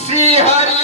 श्री हरि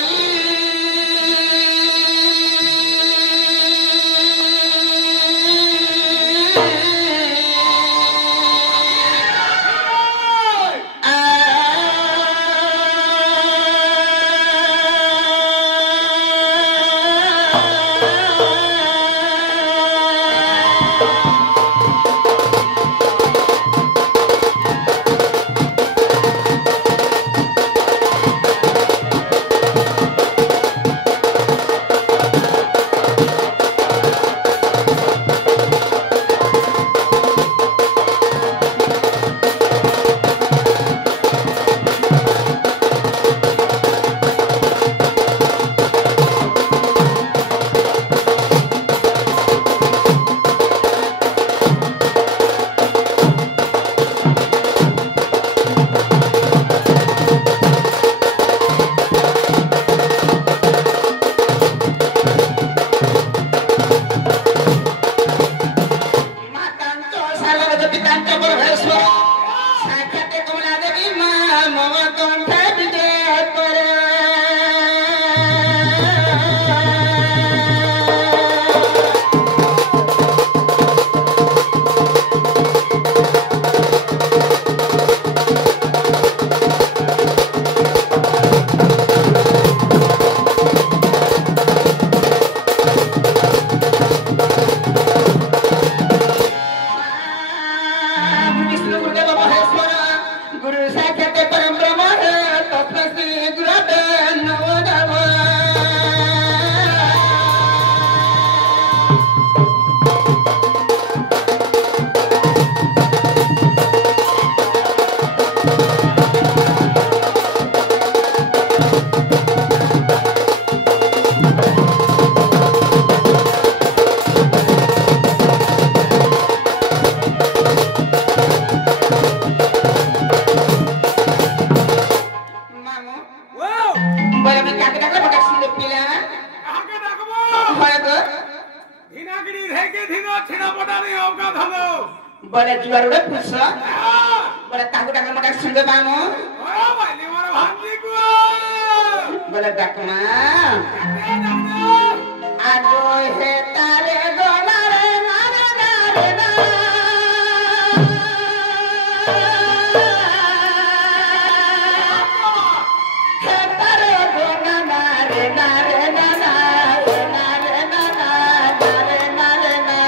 बड़े जुआर उड़े पुसा बड़े ताकू टाका मटा संगे बामो ओ भाई मोर भांजी को बड़े डाकमा आजो हे तारे गोना रे नारे नारे ना हे तारे गोना नारे नारे ना नारे नारे ना नारे नारे ना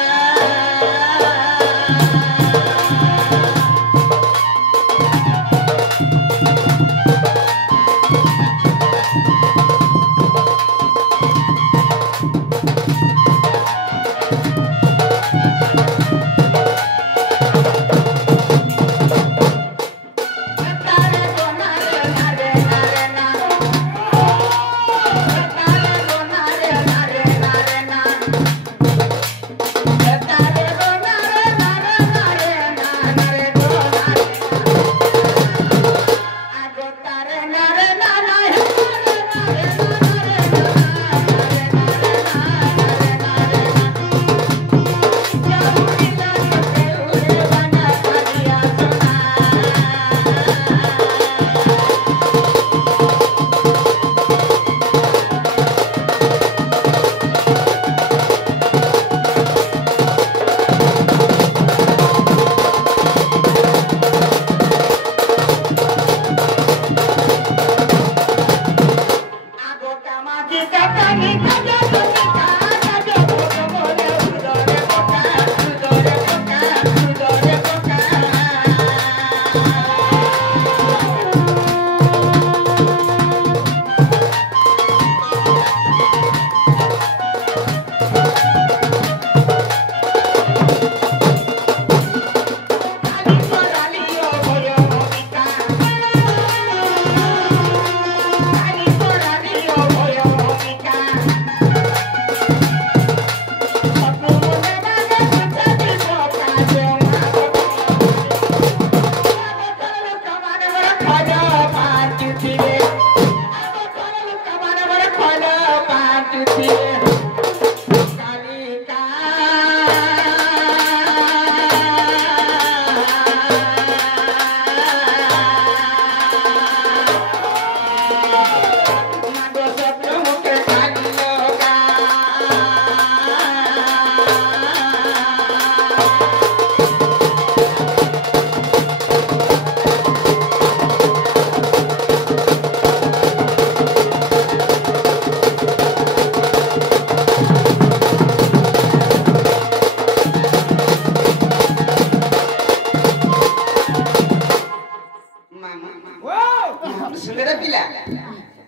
डाकिला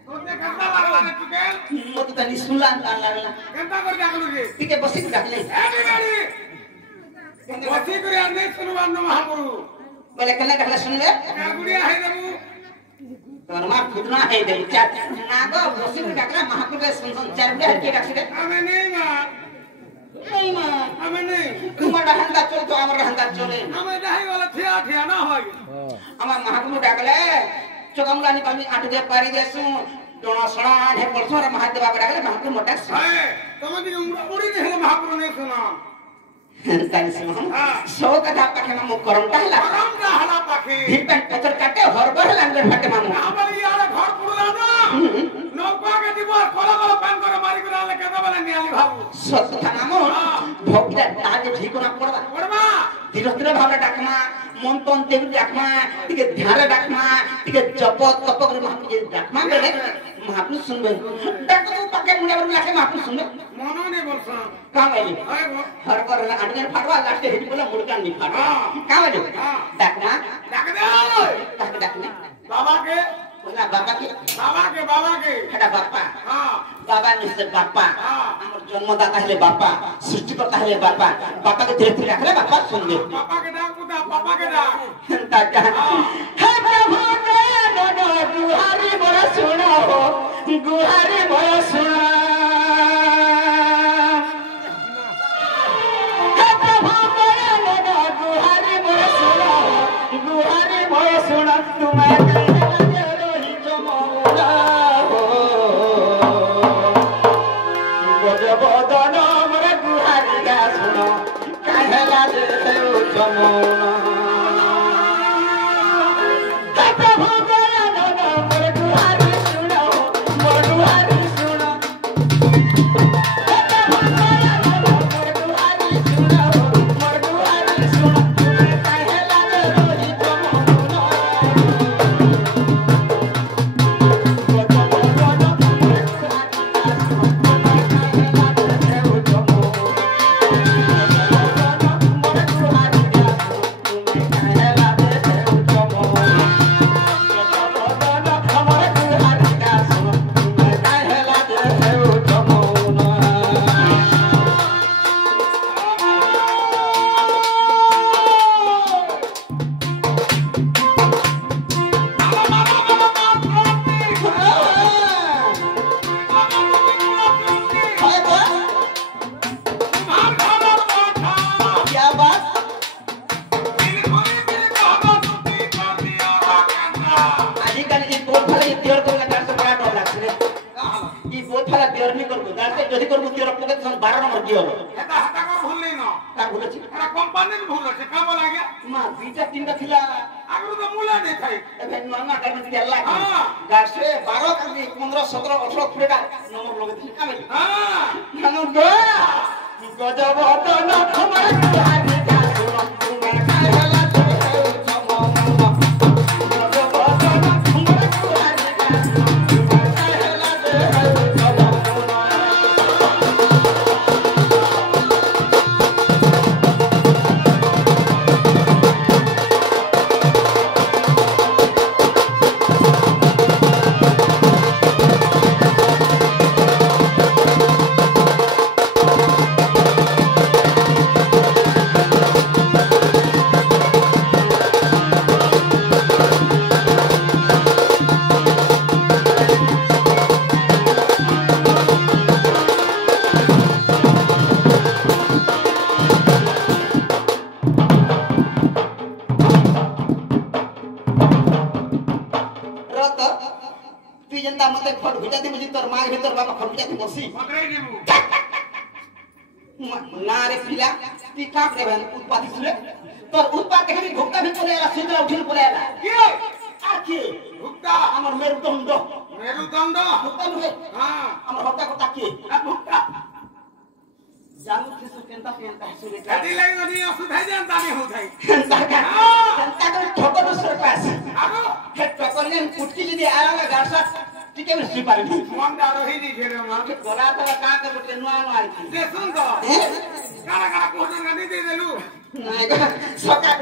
तोते कंटा लागला रे टुकेल मत तनी सुनला लागला कंटा कर डाकलु रे टिके बसी को डाकले ए बिगाड़ी बसी करे अन्ने सुनवान महापुरु बोले कन्ना कहला सुनले का गुड़िया है देबू तोर मार खुदना है दे चार नागो बसी को डाकला महापुर के सुन चार बुढ़ा के डाकले हमें नहीं मां हमें नहीं तुम्हारा हंदा चल तो हमर हंदा चले हमें दही वाला ठिया ठिया ना होई हमर महापुर डाकले चोकमला निकाली आट दे पारी देसु दोना सणा है परसों रे महादेव बाबा डाकले महापुर मोटा है तुम दी उड़ी नहीं महापुर ने सुना ताई से हम सो कथा पाखे हम करमटा हला पाखे हिपन पत्थर काटे हरबर लांगर फटे मामू हमर यार घर पुरला ना नौका के दिबो कोला कोला पान करे मारी को लाले केदा वाला नियाली बाबू सत था नामो भोगला ताजे ठिकोना पड़बा धीरे धीरे भाबला डाकमा मन तन देव डाकमा टिके ध्यान डाकमा टिके जप तप करे महापुर जे डाकमा बेले महापुर सुनबे डाको तो पाके मुने बर लाके महापुर सुनबे मनो ने बोलसा का वाली हाय गो हर कर अडने फाड़वा लास्ट हेडी बोला मुड़का नहीं फाड़वा का वाली डाकमा डाक दे डाकने बाबा के बोला बाबा के खड़ा बापा हां बाबा निसे बापा हमर जन्मदाता हेले बापा सृष्टिकर्ता हेले बापा बापा के धीरे धीरे रखले बापा सुन ले पापा के डाक पुता पापा के डाक हंता का हे प्रभु ननो गुहारी मोरा सुनो गुहारी मोरा सुनो हे प्रभु ननो गुहारी मोरा सुनो गुहारी मोरा सुनो तुम्हें सका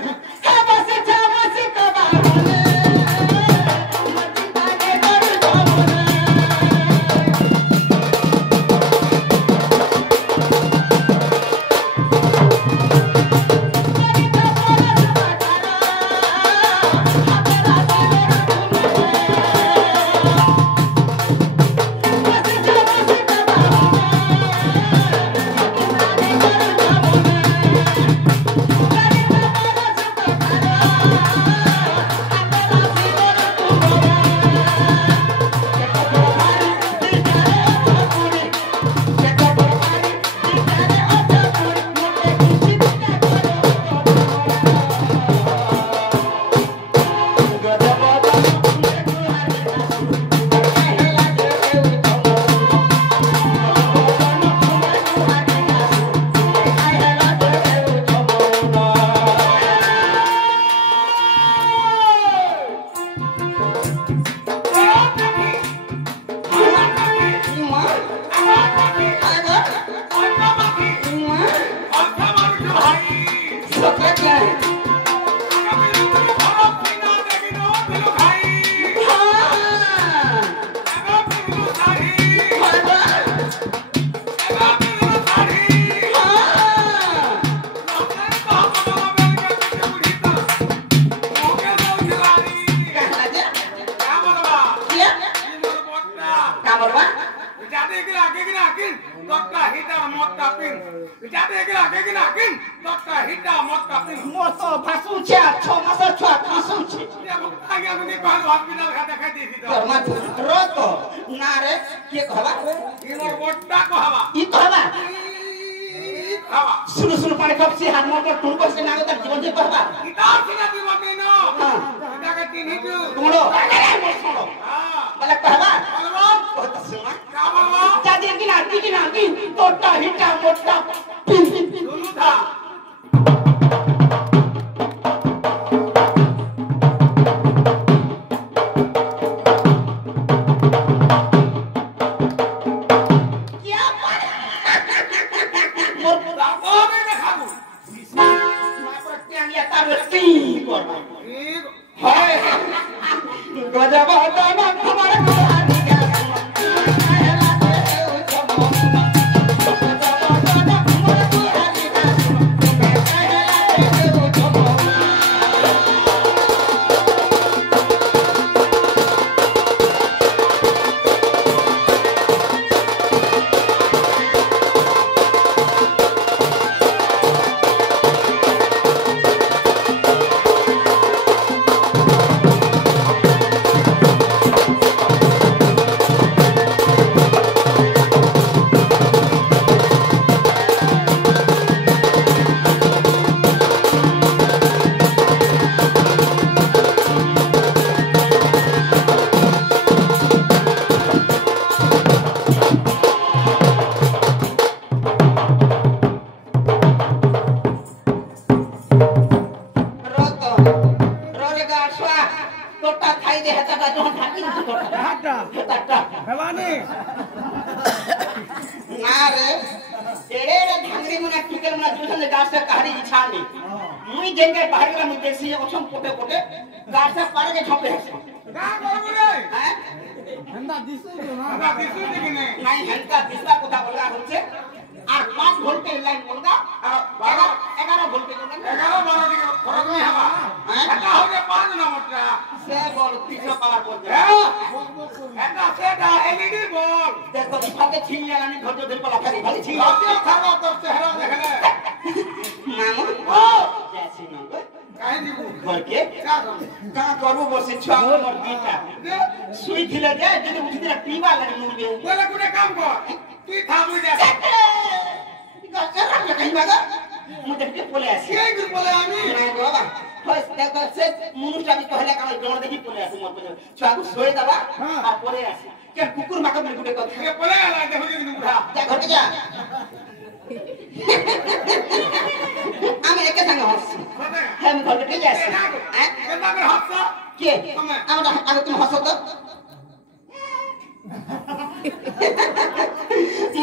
बोलबा जाते के ना किन तक्का हिटा मोटा पिन जाते के ना किन तक्का हिटा मोटा पिन मोतो भासु छे 6 मास छुआ भासु छे आगे मुनि कहल हॉस्पिटल खा देखै दिसी तो कर्मा रोतो ना रे के कहबा ई मोर मोटा कहबा ई कहबा खावा सुनु पानी कप से हाथ मोर टूर को से नागो त जीवन जे कहबा किताब सिना जीवन में न हां जाके चिन्हि तू तुमरो मोर छोड़ो हां बोले कहबा बोलबो ओ त सुना का बोलबो जादी की ना की तोटा हिटा मोटा पिन सुनु था गजब दाना हमारे बिहारी का कहला दे जब गजब दाना हमारे बिहारी का कहला दे जब भवानी नारे एड़े धांगरी मना टिकल मना जुसन गाछ से कहारी इच्छा नहीं मुई जेंगे बाहर गला मुई देखसी ओछम पोटे पोटे गाछ से पार के ठोपे है का करबो रे हैं हंदा दिसु कि नहीं हंका दिसला कोता बोलगा होचे আর 5 ভোল্টের লাইন বলগা আর 11 ভোল্টের লাইন 11 12 দিকে ফরক নাই হবা এটা হবে 5 নম্বরটা সে বল 300 পাওয়ার বল এটা সেটা এলইডি বল দেখো ফাতে ছিনলানি ধৈর্য ধরে পলা খালি খালি ছিল সত্যি খারাপ তোর চেহারা দেখলে মামু ও জেসি নঙ্গ কাই দিব ঘরকে কা করব বসে ছুয়া মোর দিটা সুই দিলে যে যদি উঠি দিলা পিবা লাগি মুরবে বলে কোনে কাম কর তুই থামুই দে গাছরা কই বাগা মু দেখতে পলে আসি কে কি বলে আমি নাই বাবা ফার্স্ট দেখো সে মুনুটা আমি কহলে কাম জমা দেখি পলে আসি মোর পলে ছুয়াকু সোয়ে দাবা আর পলে আসি কে কুকুর মাকা বলে গুটে কথা কে বলে আলা দেখো কিন্তু বুড়া যা ঘরকে যা আমি একে সঙ্গে হাসছি হ্যাঁ আমি ঘরকে যাচ্ছি হ্যাঁ কেন করে হাসছ কে আমরা আগে তুমি হাসো তো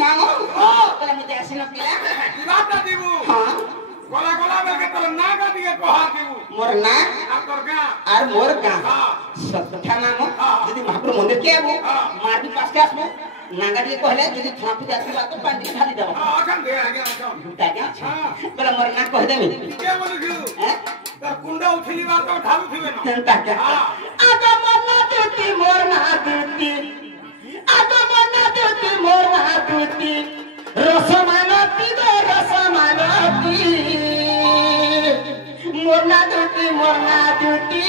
মামু বলে আমি দেখছি না পিলা রাতা দিব হ্যাঁ গলা গলা বেকে তোর নাগা দিকে কহা দিব মোর না আর তোর গা আর মোর গা হ্যাঁ সত্যা মামু যদি মহাপ্রভু মন্দির কে আবো মাটি পাশে আসবো নাগা দিয়ে কহলে যদি ঝাঁপি আসিবা তো পানি ঢালি দেব আখান দে আগে আখান তাকে বলে মোর না কহ দেবি কে বলিছু হ্যাঁ তোর কুন্ডা উঠিলিবার তো ঢালু থিবে না তাকে আগে মোর না দিতি মোর না দিতি আগে মোর না দিতি মোর না দিতি রসমালতি গো রসমালতি মোর না দিতি রসমালতি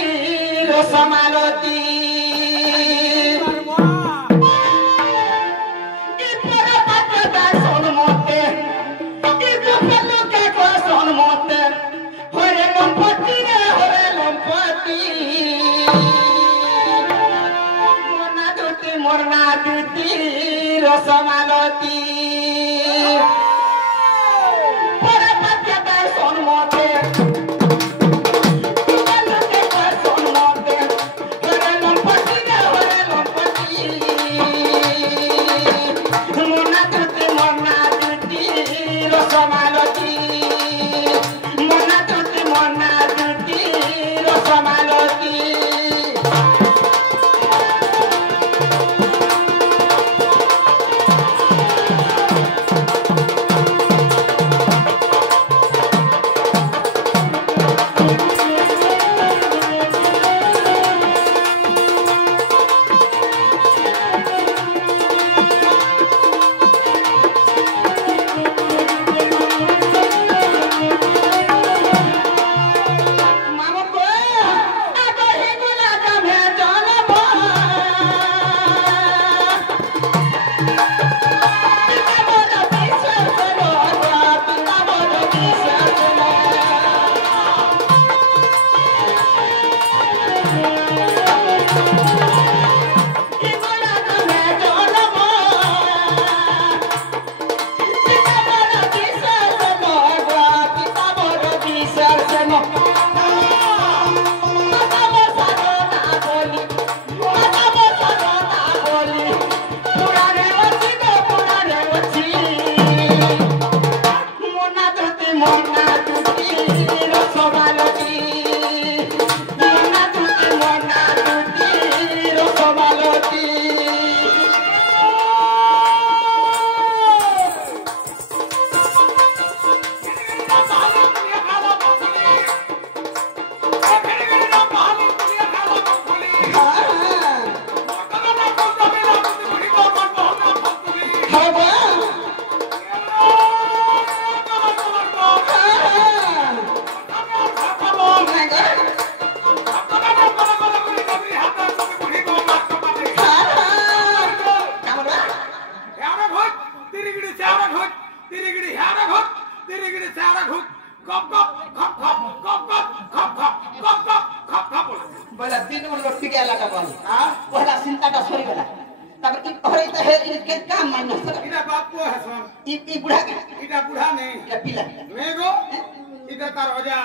রসমালতি পরে পাত্যা সন্মতে সন্মতে হরে লম্পতি হরে লম্পতি মনা দুতি রসমালতি মনা দুতি রসমালতি कप कप खप खप कप कप खप खप कप कप खप खप बोला दिन में लट्टी के लगा बोल हां पहला चिंताटा सरी गला तब ई हरे त है इनके काम मानना सर इना बापू है सन ई बुढ़ा के इना बुढ़ा नहीं या पिला मैं गो इधर तार हो जा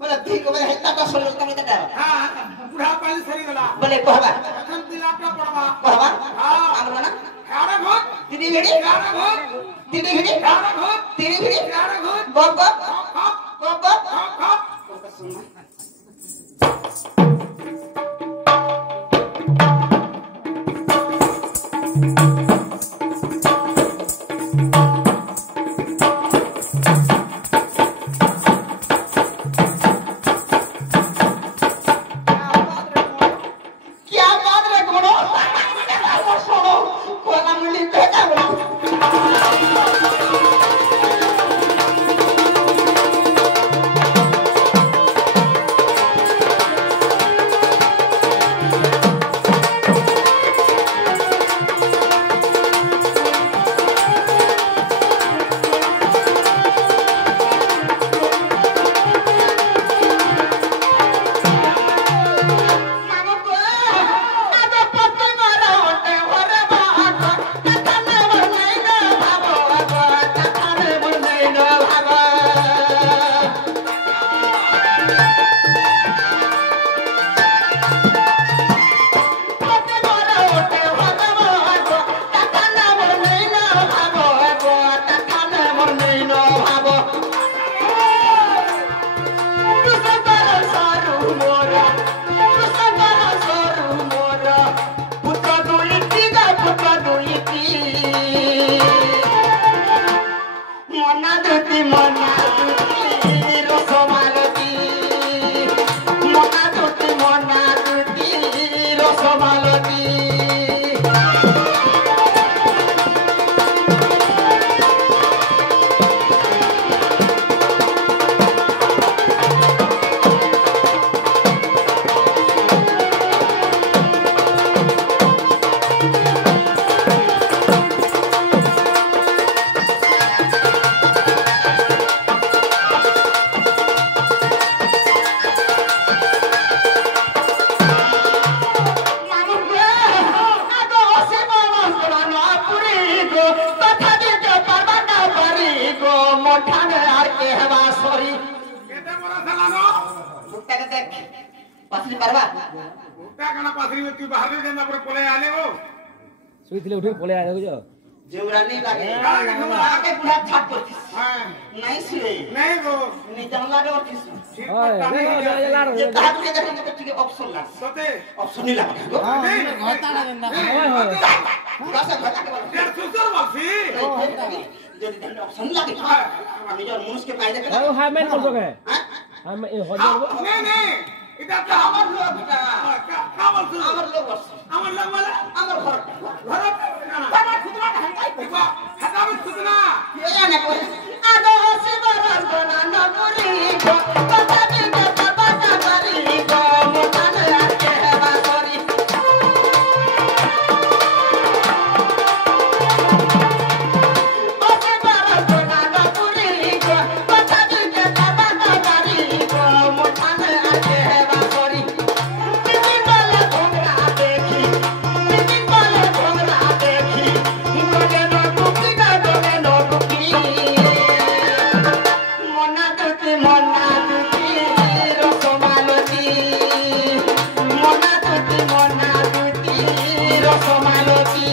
बोला ठीक है हेता तो सोल तब इधर हां बुढ़ा पाली सरी गला बोले कहबा हम दिला का पड़वा कहबा हां हमरो ना हारा घोट तिनी घड़ी हारा घोट तिनी घड़ी हारा घोट तिनी घड़ी हारा घोट बब बब खप बब बब खप खप सुन पसली परवा उठा कना पासरी में तू बाहर में देना पर पले आले वो सुईतले उठे पले आले हो जो जेवरा नहीं लागे आके बुढ़ा छाप करती हां नहीं सुए नहीं गो निजन लागे और किस ओए देखो लाड़ ये कहा के देखने के ठीक ऑप्शन ला सते ऑप्शन नहीं लगा हां घटा ना देना ओए हो कैसे घटा के बोल यार सुसर वासी जो धन ऑप्शन लागे हम जो मनुष्य के फायदे के ओ हां मैं बोल सके हां मैं हो जाओ नहीं इधर तो हमर लोग बेटा हमर लोग वाला हमर घर बना खुदरा का हंगाई देखो हटा में खुदरा ये ना कोई आदो से बरस बना न करी गो पता भी के पता करी गो मोटन के बासुरी ओसे बरस बना न करी गो पता भी के पता करी गो मोटन के बासुरी कितनी वाला घोंगरा देखी कितनी वाला घोंगरा देखी मुझे न टुकी न दोने न टुकी मना दुती रसमालती मना दुती रसमालती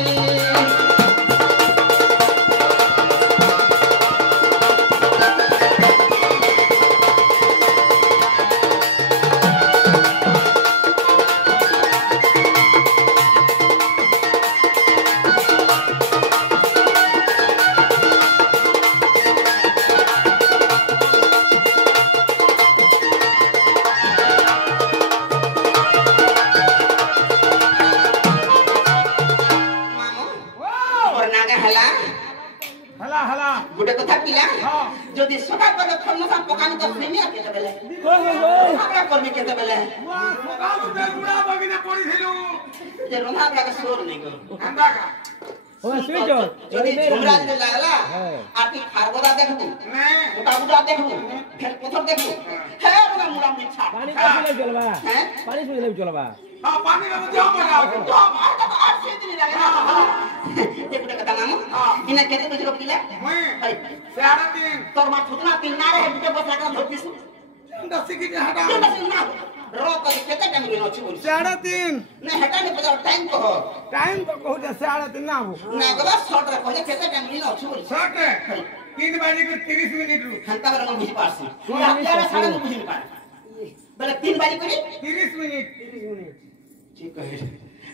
हला गुटे कथा पिला যদি সকা করে ফর্মসা পকানি তো ফিনি আকে দেবেলে আমরা করবি কে দেবেলে ওয়া সকালু বেলগুড়া বগিনা পড়িছিলু যে রোনা লাগে সোর নাই গো আন্দাকা ওই সুইচ যদি ঝুমরা দিতে লাগলা আর তুই খারবদা দেখবু মোটা মোটা দেখবু ফের পথর দেখবু হ্যাঁ মোটা মোটা মিঠা পানি কইলে চলবা হ্যাঁ পানি কইলে চলবা হ্যাঁ পানি না যাও মজা আর সেদিন লাগে না দেখুন কথা নাম ইনা কেটে কইছিল কিলা মই হাই 3.5 তোর মা ফুটনা তিন না রে দুটো বসে একটা ধরতিস দশ কি হাঁটা না র কই কেতে টাইম গেল ছি বলি 3.5 না হেটা নে পজা টাইম কহ টাইম তো কহু 3.5 না হবো না গবা শর্ট রে কই কেতে টাইম গেল ছি বলি শর্ট 3 বাজে को 30 मिनट रु হান্তা বেলা বুঝি পারছি আপনারা সারা বুঝি পারে বলে 3 বাজি করি 30 मिनट ঠিক কহে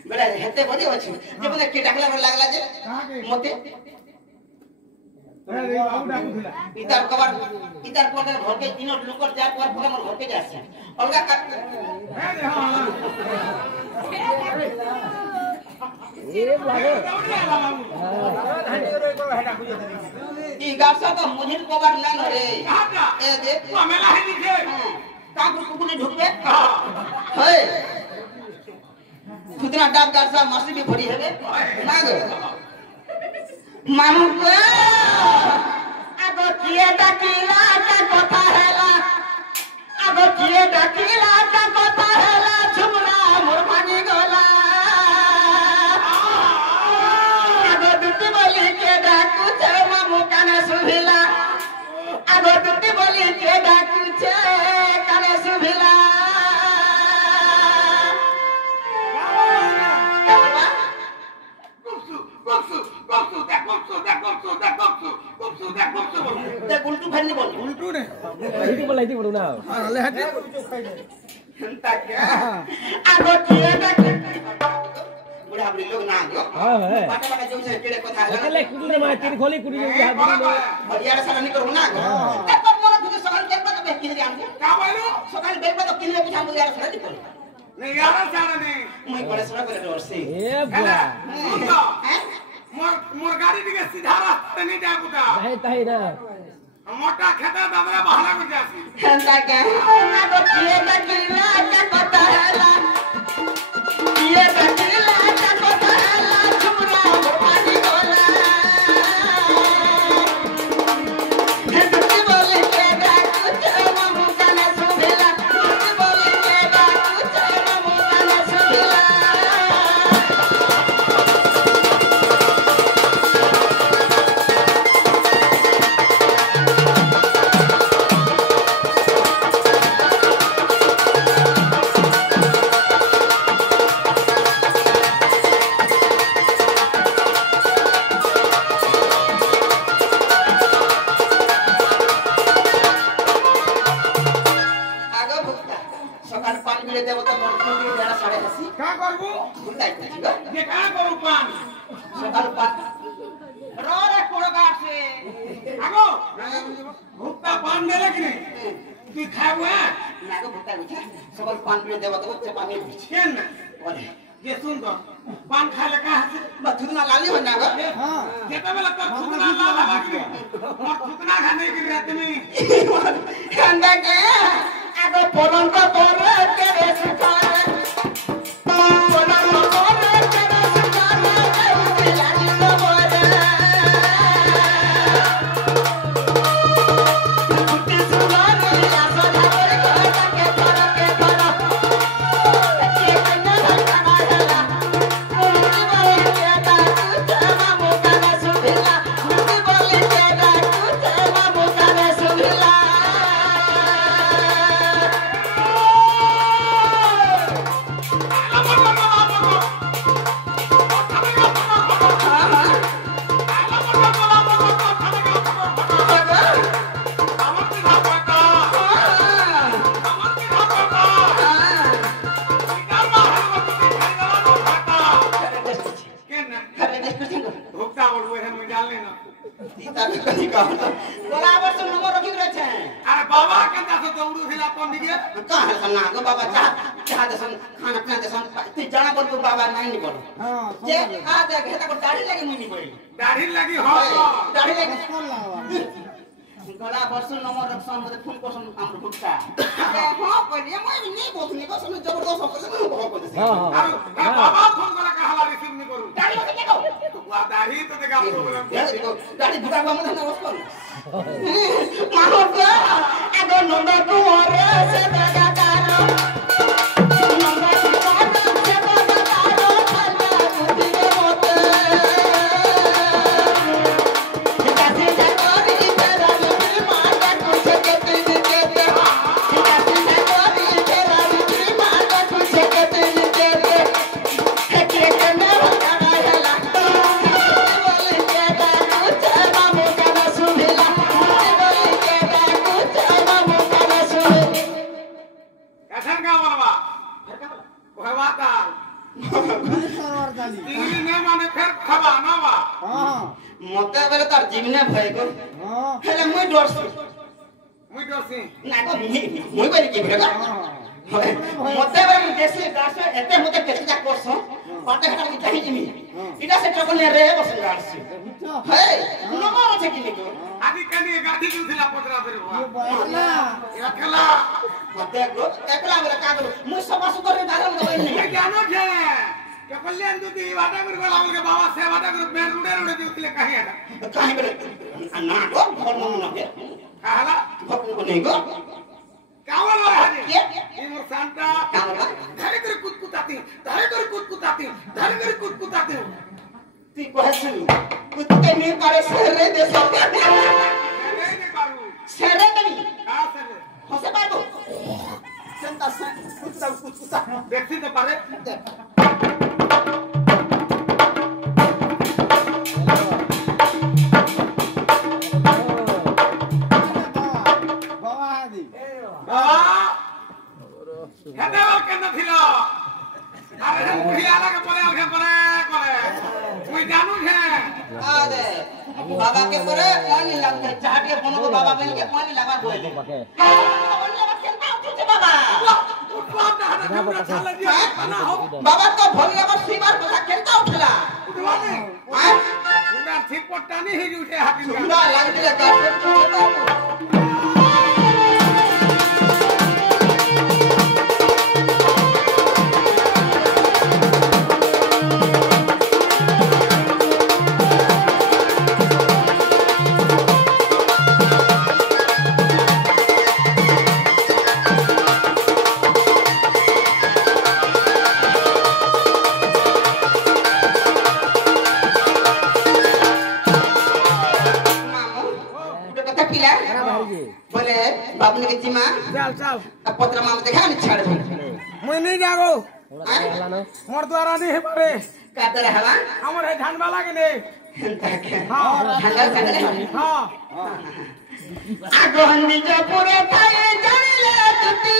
বেলা হেতে বলি আছে যে বলে কে ডাকলা লাগলা যে মতে अरे बाबू डाकू थिला इधर पर घरके तीनों लोकर चार पर पूरा मोर घरके जासे अलगा का अरे हां ए लागो ई गासा तो मुझे कवर ना रे ए देख मेला है नीचे का कुकुने ढुकबे हे खुदना डाब गासा मस्ती भी भरी हेबे ना गो मानु को आगो किए डाकिला का कथा हैला आगो किए डाकिला का कथा हैला झुमरा मोर पानी गला आगो दुटी बोली के डाकू छे मामू काने सुभिला आगो दुटी बोली के डाकू छे काने सुभिला उल्टू फैलने बोल उल्टू ने इति बोल ना अरे हटे हंता क्या आगो किए डाकू बुढ़ा बुढ़ी लोग ना गयो हां है बाटा बाटा जो से केड़े कथा है अकेले कुड़ी में तीन खोली कुड़ी में हाथ दी हरियार सारा नहीं करू ना तब मोर खुद सवाल के बाद बे किने आम का बोलो सकाल बेल बाद किने पूछा मुझे यार सारा नहीं नहीं यार सारा नहीं मैं बड़े सारा करे डर से ए बुआ हैं मोर गाड़ी दिखे सीधा रास्ता नहीं जाए बुटा नहीं तही ना मोटा खेता दादरा बहाना को जासी हंता क्या ना तो किए डाकिला का कथा हैला किए डाकिला का कथा हैला झुमरा पानी गोला हे दुटी बोले के डाकू छे मामू काने सुभिला दुटी बोले के डाकू छे मामू काने सुभिला आगो भुक्ता सकाल पानी मिले देव तो मोर खुदी जरा साढ़े हसी का करबू भुक्ता इतना ये का करू पान सकाल पानी रो रे कोड़गाट से आगो भुक्ता पान देले कि नहीं तू खाबू है नागो भुक्ता उठा सकाल पानी मिले देव तो से पानी पीछ केन बोले ये सुन तो पान खा ले का है बथुना लाली हो नागो हां जेता बेला तो थुकना ला लगा कि और थुकना खाने की रात में कंदा के आगो पोलन को तोरे तेरे सुखारे पोलन को तोरे तेरे सुखारे उसे लाली को बोले कुटी सुनारे आसो धारे को के करो ये कन्या खाना हैला मुंडी बोले के डाकू छे मामू काने सुभिला मुंडी बोले के डाकू छे मामू काने सुभिला भुक्ता बोलबो है मैं जान लेना अरे बाबा केंदा से दौड़ू हिला पंडी के खाना पीना देसन तू जाना बोल बाबा नहीं बोल जे आ देख हेता को दाढ़ी लगी मुनी बोल दाढ़ी लगी हो दाढ़ी लगी गला बरसु नंबर रखसन मते फोन करसन हमर भुक्ता हां पहिले मैं नहीं बोलनी कसम जबरदस्त हो हां अरे बाबा फोन करा का हला रिसीव नहीं करू दाढ़ी मत के को दाढ़ी तो देखा प्रॉब्लम गाड़ी भगा हुआ मत ना उसको मानो को एगो नंबर को रे से दादा तारो नंबर को से दादा तारो खाना बुद्धि में मत कासे जाकोरी तेरा बिल माता कुछ के तुझ के दे कासे जाकोरी तेरा बिल माता कुछ के तुझ के दे के करना लगाया बोल के दा कुछ मामू का ना सुनेला बोल के दा कुछ मामू का ना सुने कैसा का बोलवा कहवाता इंग्लिश में माने फिर खबा ना बा मते बेले तार जीवने भय को हेले मुई डरसी मुई डरसी ना को मुई बेले की भेगा मते बेले देसी दास एते मते केसी जा करसो पाटे हटा की चाहि जिमी इटा से टकने रे बस गाड़सी हे नंबर আছে কি নিকো आदि कनी गाठी जुथिला पतरा फिर बुआ एकला मते गो एकला बेले का दो मुई सभा सुकर रे दारम दबै ये नहीं जानो छे के कल्याण दूती वाटा कर गला के बाबा से वाटा कर मैं रुडे रुडे दिउतले कहीं आटा काहे बेले ना गो घर में ना के काला भक्ति को नहीं गो कावल वाला है के ये मोर सांता कावल धारे कर कुतकुताती ती कहछु कुत्ते नहीं पारे शहरे दे सब नहीं बाबू शहरे नहीं हां सर होसे पारबो संता से कुत्ता देखती तो पारे बाबा हेदे केन थिलो अरे बुढ़ी आला के परे करे कोई जानू है अरे बाबा के परे पानी लगते चाट के बनो बाबा बन के पानी लगा बोले बाबा बाबा तो भोले बाबा सीमार बता केनता उठला उठवाने हां पूरा ठीक पट्टानी ही उठे हाथी पूरा लाग दिले का बोले बाबू के जीमा चल चल अब पत्र माम देखा नहीं छाड़ दो मैं नहीं जागो मोर द्वारा नहीं है पारे का तरह हवा हमर है धान वाला के नहीं हां ठंडा ठंडा हां आगो निज पूरे थाए जानिले तुती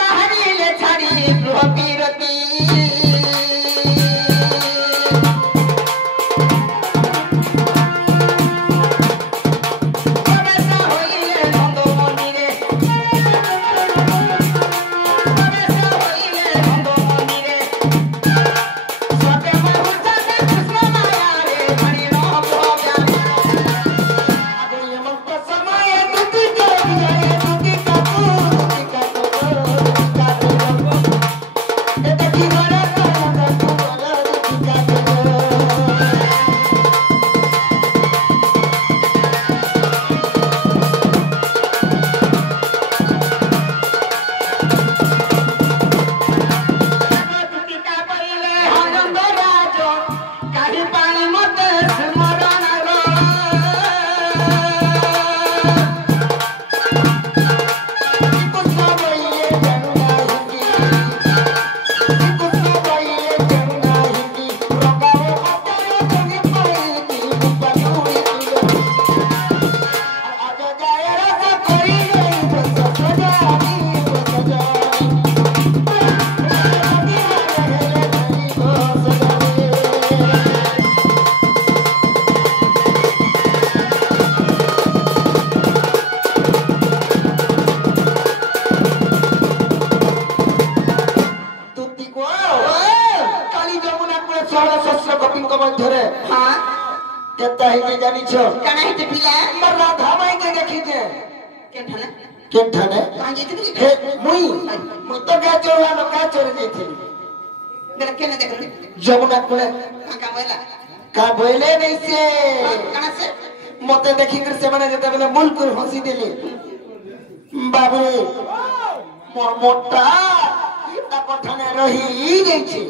बाहरी ले छाड़ी गृह पीरती केता ही के जानी छो कना ही ते पिला मर राधा माई के देखी जे के ठाने कां जेती के मुई तो गा चोरा नो का चोर जेती বেলা কেনে দেখলি যমুনা কোলে কাকা বইলা কা বইলে নেইছে কানা সে মতে দেখি করে সেমানে যেতে বলে মুলকুর হসি দিলি বাবু মোর মোটা তা পঠানে রহি যাইছে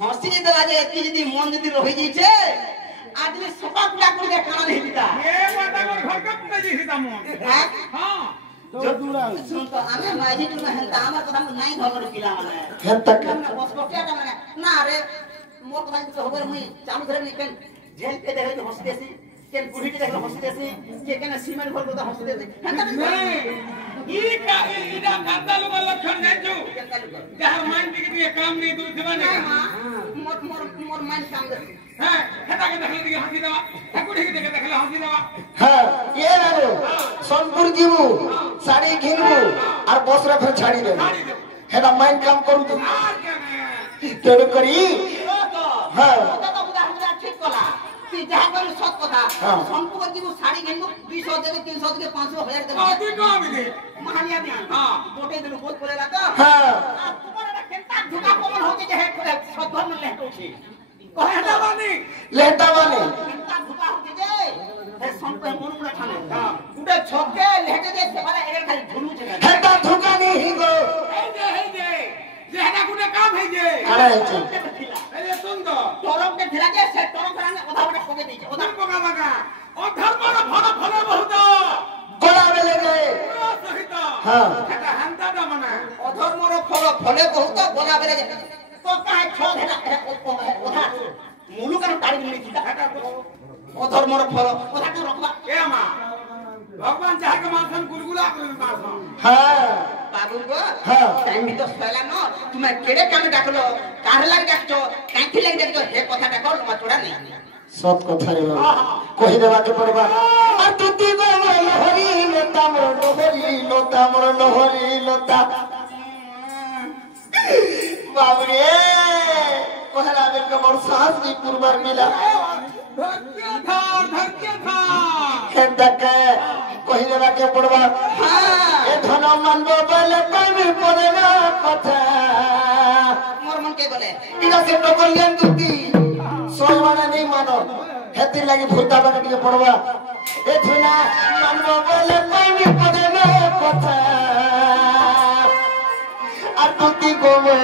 হসি দেলা যে এতি যদি মন যদি রহি যাইছে আজলে সপাক ডাকুড়ে কানা নেই দিতা এ বাটা মোর ঘর কাপতে দিছিতাম হ্যাঁ হ্যাঁ শুন তো আমি মাইজি তুমি হেলতা আমার কথা নাই ধরে পিলা মানে হেনতা আমরা বস বসিয়াটা মানে না রে মোর কথা তো হবে মুই চালু ধরে নি কেন জেল কে দেখে হসি দেছি কেন বুড়িটি দেখে হসি দেছি কে কেন সিমেন্ট ঘর কথা হসি দেছি হেনতা ই কা ইডা কান্দা লোক লক্ষণ জানছো যার মাইন্ড দিকে দিয়ে কাম নেই তুই দিবা না মোর মোর মোর মান কাম দে হ্যাঁ হেটাকে দেখলে দিকে হাসি দেওয়া ঠাকুরকে দেখে দেখলে হাসি দেওয়া হ্যাঁ এ বাবু সোনপুর জিবু শাড়ি ঘিনবু আর বসরা ফের ছাড়ি দেব ছাড়ি দেব হেটা মাইন্ড কাম করু তো আর কেন তেড়ে করি হ্যাঁ কথা তো বুঝা ঠিক কলা তুই যাহা করি সৎ কথা হ্যাঁ। সম্পূর্ণ জীব শাড়ি কিনবো 200 দেবে 300 দেবে 500 1000 দেবে তুই কমই দে মাহানিয়া দি হ্যাঁ। গোটে দিন বহুত করে লাগা হ্যাঁ আর তোমার এটা কেনটা ঢুকা কমন হচ্ছে যে হেড করে সব ধর্ম লেট হচ্ছে কহে হেটা না বানি লেটা মানে কেনটা ঢুকা হচ্ছে যে হে সম্পূর্ণ মনুগুলা ঠানে উঠে ছকে লেটে যে সেবারে এর খালি ঝুলুছে না হেটা ধুকানি হিগো এই যে যে হেটা গুনে কাম হই যে আড়া হইছে এই যে সুন্দর তরমকে ঢিলা যে সে তরম করানে কথা বলে ঠকে দিয়েছে ওদের পোকা লাগা ও ধর্মর ফল ফল বহুত গোলা বেলে গে পুরো সহিত হ্যাঁ হেটা হান্দাটা মানে অধর্মর ফল ফলে বহুত গোলা বেলে যে তো কাই ছল হেটা ওঠা মুলু কেন তাড়ি মিলি দিতা অধর্মর ফল ওঠা তো রকবা এ মা ভগবান যাহাকে মারছেন গুলগুলা করে মারছেন হ্যাঁ বাবু গো হ্যাঁ। টাইম তো সইলা ন তুমি কেড়ে কামে ডাকলো কার লাগি ডাকছো কাঁথি লাগি ডাকছো হে কথাটা কর তোমার চোড়া নেই সব কথা রে বাবু কহি দেবাকে পড়বা আর তুতি গো হরি লতা মোর হরি লতা মোর হরি লতা বাবু রে কহলা বের কে মোর সাহস দি কুরবার মিলা ধরকে ধর হেন্দাকে কহি দেবাকে পড়বা হ্যাঁ এ ধন মানব বলে কইবি পড়ে না কথা মোর মন কে বলে ইরা সে টকলিয়ান তুতি সই মানে নেই মানো হেতি লাগি ভূতা বাকে টিকে পড়বা এ ধনা মানব বলে কইবি পড়ে না কথা আর তুতি গোমে